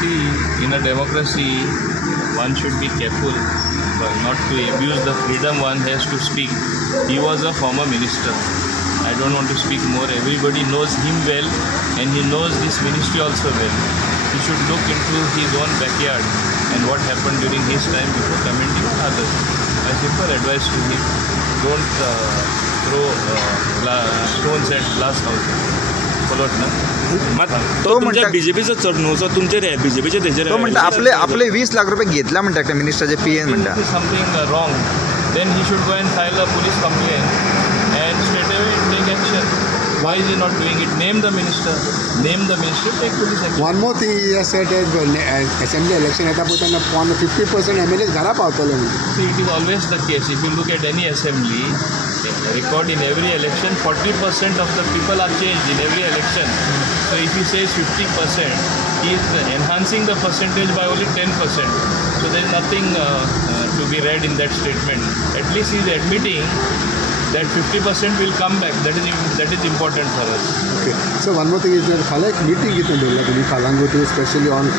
See, in a democracy, one should be careful but not to abuse the freedom one has to speak. He was a former minister. I don't want to speak more. Everybody knows him well and he knows this ministry also well. He should look into his own backyard and what happened during his time before commenting on others. My simple advice to him, don't throw stones at glass houses. Followed ना? मग तो तुमच्या बीजेपीचं चढणूचा तुमचे बीजेपीचे त्याचे तो म्हणता आपले 20 लाख रुपये घेतला म्हणटा त्या मिनिस्टरचे पीएन म्हणटा. Something wrong, then he should go and file a police complaint and straight away take action. Why is he not doing it? Name the minister, take police action. One more thing he has said is assembly election येता पळयतना 50% MLAs घरा पावतले म्हणून. See, it is always the case. If you look at any assembly record in every election, 40% of the people are changed in every election. So if he says 50%, he is enhancing the percentage by only 10%. So there is nothing to be read in that statement. At least he is admitting that 50% will come back. That is important for us. Okay. So one more thing is that फाल्यां एक meeting घेतली दवरला तुम्ही फालांगुटी especially on